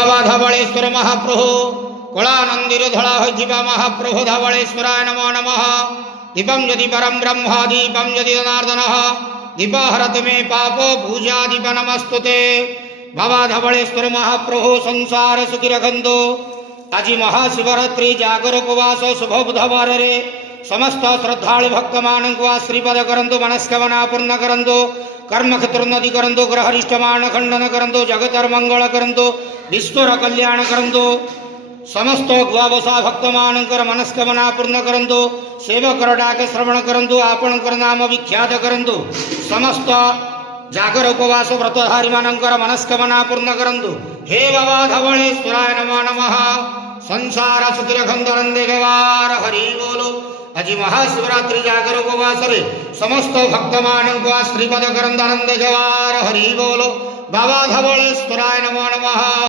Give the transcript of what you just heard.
बाबा धवलेश्वर महाप्रभु कलानंदीर धड़ा होइथिबा महाप्रभु धवलेश्वराय नमो नमः। दीपम यदि परम ब्रह्म दीपम यदि जनार्दन दीप हरत मे पापो पूजा दीप नमस्तुते। बाबा धवलेश्वर महाप्रभु संसार सुखी रखंतु। आज महाशिवरात्रि जागर उपवास शुभ बुधवार रे समस्त श्रद्धालु भक्त मानक आश्रीपद करंतु मनस्कामना पूर्ण करंतु कर्म क्षेत्रोन्नति करंतु ग्रहरिष्टमान खंडन करंतु जगतर मंगल करंतु विश्वर कल्याण करंतु समस्त गुआवसा भक्त मानकर मनस्कामना पूर्ण करंतु सेवक डाक श्रवण करंतु आपणकर नाम विख्यात करंतु समस्त जागर उपवास व्रतधारी मानकर मनस्कामना पूर्ण करंतु। हे बाबा धवलेश्वराय नमो नमः। संसार सुखी रखंतु नंदे गवार हरि बोलो। आज महाशिवरात्रि जागर उपवास रे समस्त भक्त मानक श्रीपद करंतु नंदे गवार हरि बोलो। बाबा धवलेश्वराय नमो नमः।